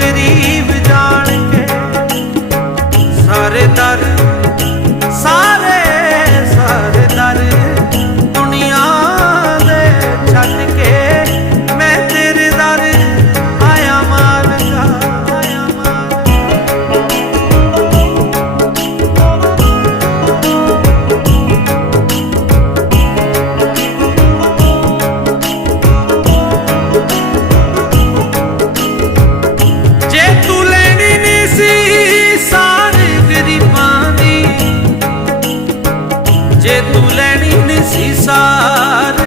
ਗਰੀਬ ਜਾਣ ਕੇ ਸਾਰੇ ਦਰ చేతులే